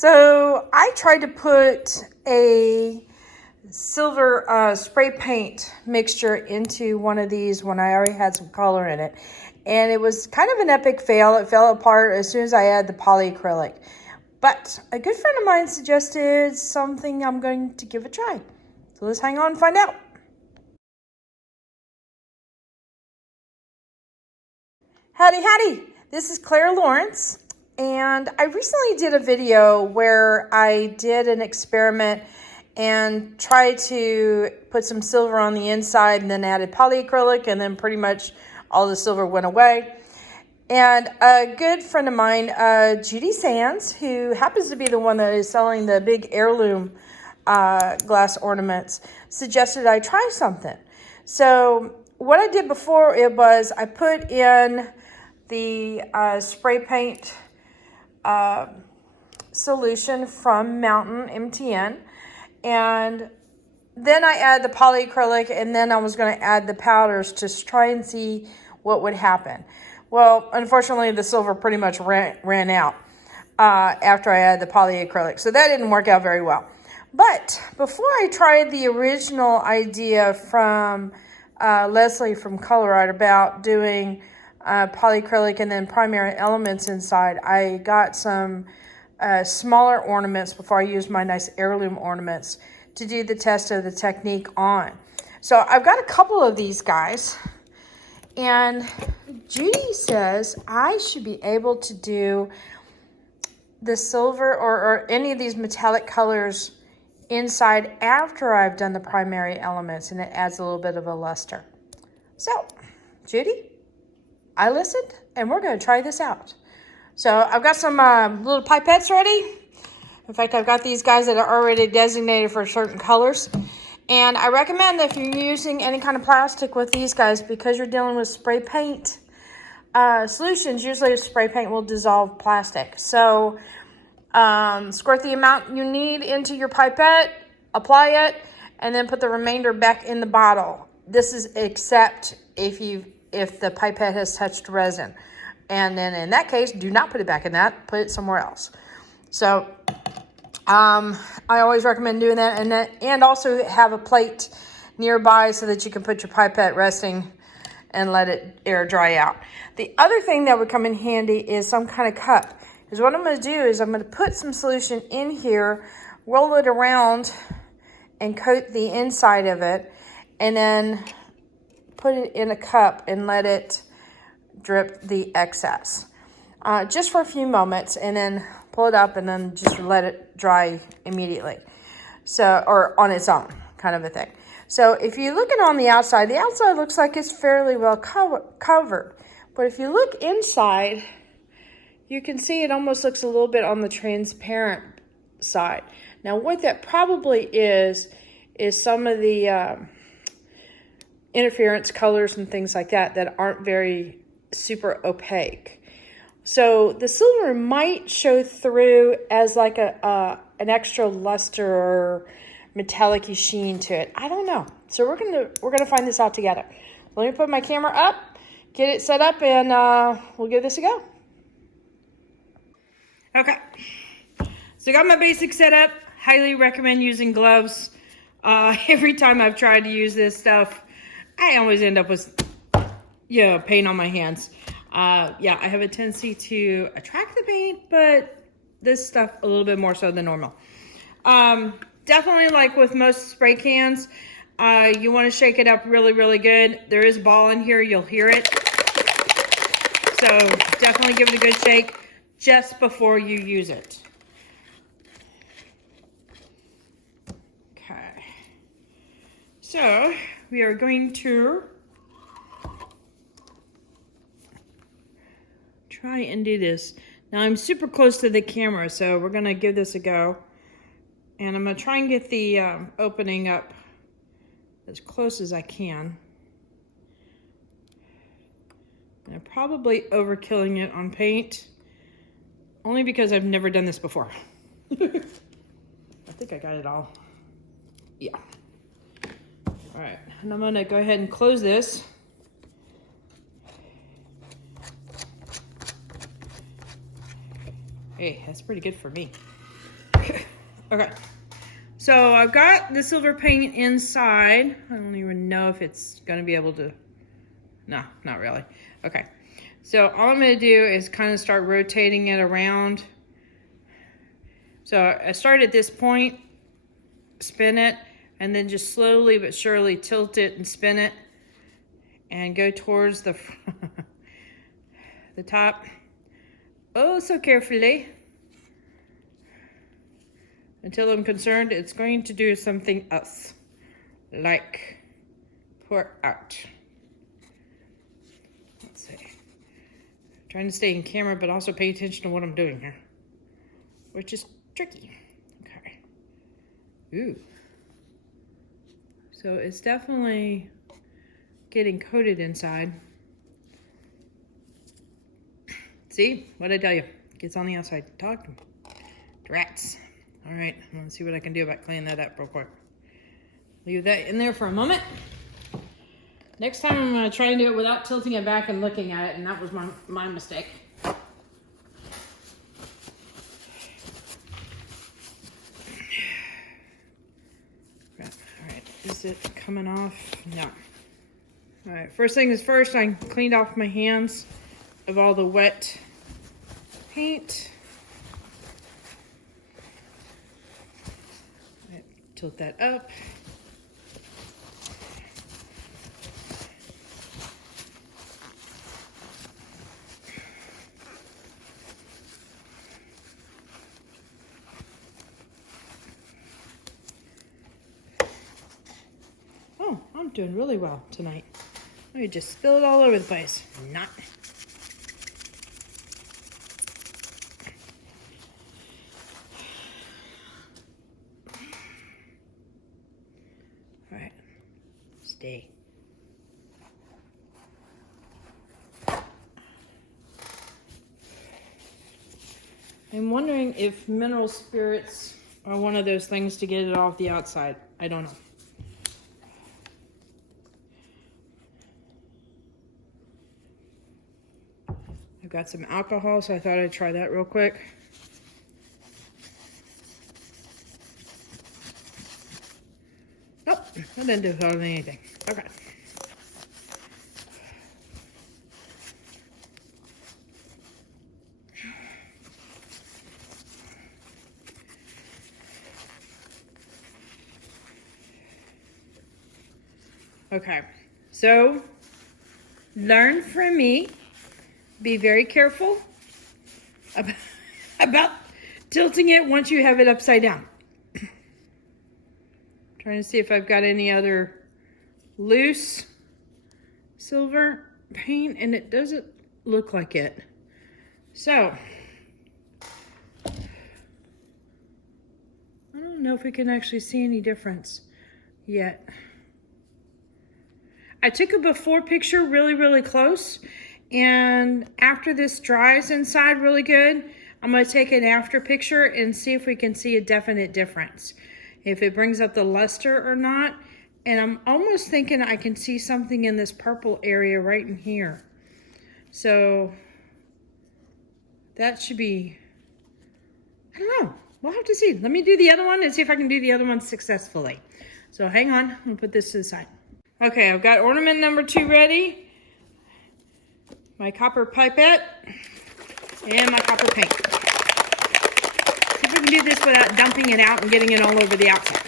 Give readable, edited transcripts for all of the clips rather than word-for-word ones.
So I tried to put a silver spray paint mixture into one of these when I already had some color in it. And it was kind of an epic fail. It fell apart as soon as I added the polyacrylic. But a good friend of mine suggested something I'm going to give a try. So let's hang on and find out. Howdy, howdy. This is Clara Lawrence. And I recently did a video where I did an experiment and tried to put some silver on the inside and then added polyacrylic, and then pretty much all the silver went away. And a good friend of mine, Judy Jhsand, who happens to be the one that is selling the big Heirloom glass ornaments, suggested I try something. So what I did before it was I put in the spray paint solution from Mountain MTN, and then I add the polyacrylic, and then I was going to add the powders to try and see what would happen. Well, unfortunately, the silver pretty much ran out after I added the polyacrylic, so that didn't work out very well. But before I tried the original idea from Leslie from Colourarte about doing polyacrylic and then primary elements inside, I got some smaller ornaments before I used my nice Heirloom ornaments to do the test of the technique on. So I've got a couple of these guys, and Judy says I should be able to do the silver or any of these metallic colors inside after I've done the primary elements, and it adds a little bit of a luster. So, Judy, I listened, and we're going to try this out. So I've got some little pipettes ready. In fact, I've got these guys that are already designated for certain colors. And I recommend that if you're using any kind of plastic with these guys, because you're dealing with spray paint solutions, usually spray paint will dissolve plastic. So squirt the amount you need into your pipette, apply it, and then put the remainder back in the bottle. This is except if the pipette has touched resin. And then in that case, do not put it back in that, put it somewhere else. So I always recommend doing that, and also have a plate nearby so that you can put your pipette resting and let it air dry out. The other thing that would come in handy is some kind of cup. Because what I'm going to do is I'm going to put some solution in here, roll it around, and coat the inside of it, and then put it in a cup and let it drip the excess. Just for a few moments, and then pull it up and then just let it dry immediately. So, or on its own, kind of a thing. So if you're looking on the outside looks like it's fairly well covered. But if you look inside, you can see it almost looks a little bit on the transparent side. Now what that probably is some of the interference colors and things like that aren't very super opaque. So the silver might show through as like an extra luster or metallic-y sheen to it. I don't know. So we're gonna find this out together. Let me put my camera up, get it set up, and we'll give this a go. Okay. So I got my basics set up. Highly recommend using gloves. Every time I've tried to use this stuff, I always end up with paint on my hands. Yeah, I have a tendency to attract the paint, but this stuff a little bit more so than normal. Definitely, like with most spray cans, you want to shake it up really, really good. There is ball in here, you'll hear it. So definitely give it a good shake just before you use it. Okay. So we are going to try and do this. Now I'm super close to the camera, so we're gonna give this a go. And I'm gonna try and get the opening up as close as I can. I'm probably overkilling it on paint, only because I've never done this before. I think I got it all. Yeah. All right, and I'm gonna go ahead and close this. Hey, that's pretty good for me. Okay. So I've got the silver paint inside. I don't even know if it's going to be able to. No, not really. Okay. So all I'm going to do is kind of start rotating it around. So I start at this point, spin it, and then just slowly but surely tilt it and spin it and go towards the the top. Oh, so carefully. Until I'm concerned it's going to do something else, like pour out. Let's see. I'm trying to stay in camera, but also pay attention to what I'm doing here, which is tricky. Okay. Ooh. So it's definitely getting coated inside. See? What'd I tell you? Gets on the outside. Talk to me. Rats. All right, I'm gonna see what I can do about cleaning that up real quick. Leave that in there for a moment. Next time I'm gonna try and do it without tilting it back and looking at it, and that was my mistake. All right, is it coming off? No. All right, first thing is first, I cleaned off my hands of all the wet paint. Tilt that up. Oh, I'm doing really well tonight. Let me just spill it all over the place. Not. All right, stay. I'm wondering if mineral spirits are one of those things to get it off the outside. I don't know. I've got some alcohol, so I thought I'd try that real quick. Nope, that didn't do hardly anything. Okay. Okay, so learn from me. Be very careful about tilting it once you have it upside down. Trying to see if I've got any other loose silver paint, and it doesn't look like it. So, I don't know if we can actually see any difference yet. I took a before picture really close, and after this dries inside really good, I'm going to take an after picture and see if we can see a definite difference, if it brings up the luster or not. And I'm almost thinking I can see something in this purple area right in here. So that should be, I don't know, we'll have to see. Let me do the other one and see if I can do the other one successfully. So hang on, I'm gonna put this to the side. Okay, I've got ornament number 2 ready. My copper pipette and my copper paint. See if we can do this without dumping it out and getting it all over the outside.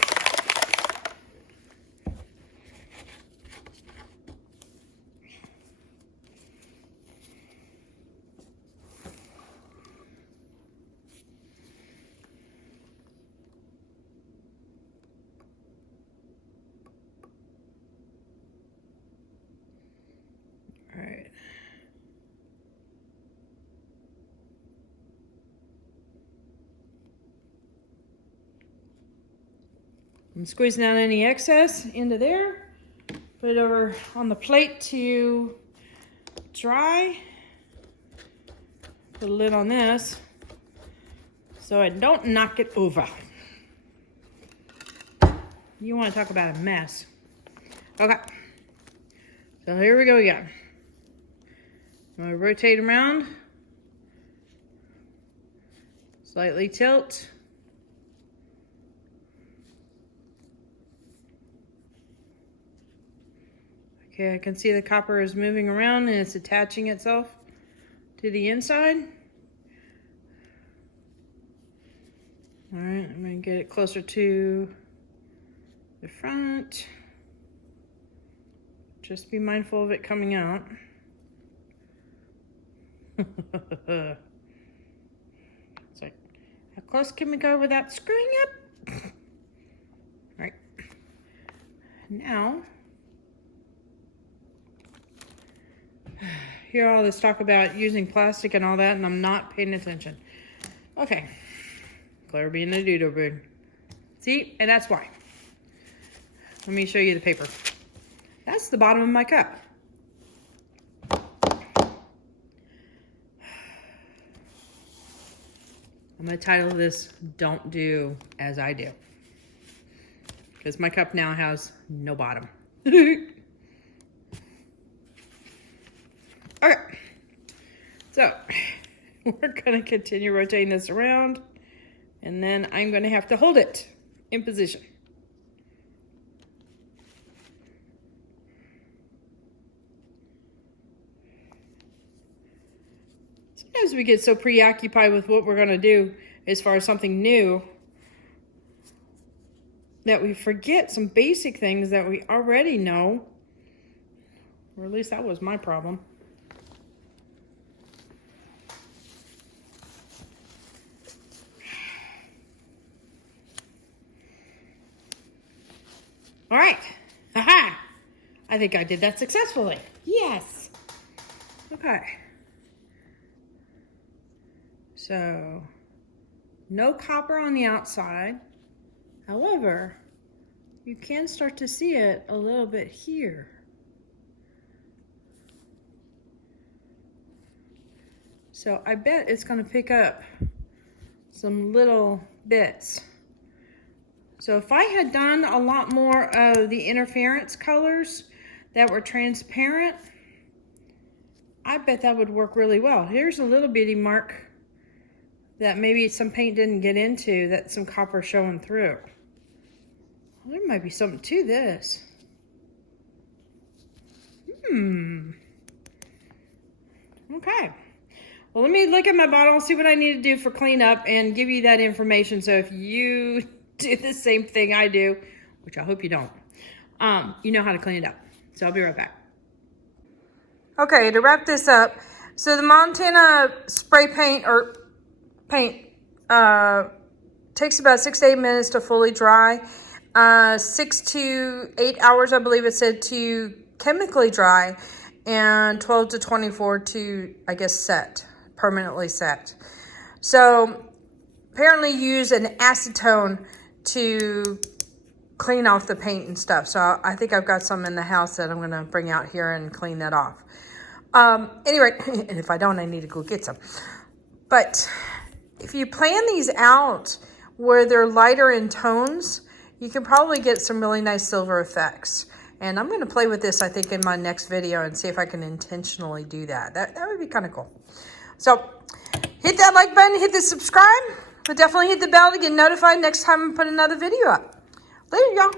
All right. I'm squeezing out any excess into there. Put it over on the plate to dry. Put a lid on this so I don't knock it over. You want to talk about a mess. Okay. So here we go again. I'm going to rotate around. Slightly tilt. Okay, I can see the copper is moving around and it's attaching itself to the inside. All right, I'm gonna get it closer to the front. Just be mindful of it coming out. It's like, how close can we go without screwing up? All right, now, hear all this talk about using plastic and all that, and I'm not paying attention. Okay, Clara being a doodle bird. See, and that's why. Let me show you the paper. That's the bottom of my cup. I'm going to title this, Don't Do As I Do. Because my cup now has no bottom. Okay. So, we're going to continue rotating this around. And then I'm going to have to hold it in position. Sometimes we get so preoccupied with what we're going to do as far as something new that we forget some basic things that we already know. Or at least that was my problem. All right. Aha! I think I did that successfully. Yes. Okay. So, no copper on the outside. However, you can start to see it a little bit here. So I bet it's going to pick up some little bits. So if I had done a lot more of the interference colors that were transparent, I bet that would work really well. Here's a little bitty mark that maybe some paint didn't get into, that some copper showing through. Well, there might be something to this. Okay. Well, let me look at my bottle, see what I need to do for cleanup, and give you that information. So if you do the same thing I do, which I hope you don't, you know how to clean it up. So I'll be right back. Okay, to wrap this up, so the Montana spray paint or paint takes about 6 to 8 minutes to fully dry. 6 to 8 hours, I believe it said, to chemically dry, and 12 to 24 to, I guess, set, permanently set. So apparently use an acetone to clean off the paint and stuff. So I think I've got some in the house that I'm going to bring out here and clean that off. Anyway, and if I don't, I need to go get some. But if you plan these out where they're lighter in tones, you can probably get some really nice silver effects. And I'm going to play with this, I think, in my next video and see if I can intentionally do that. That would be kind of cool. So hit that like button, hit the subscribe, but definitely hit the bell to get notified next time I put another video up. Later, y'all.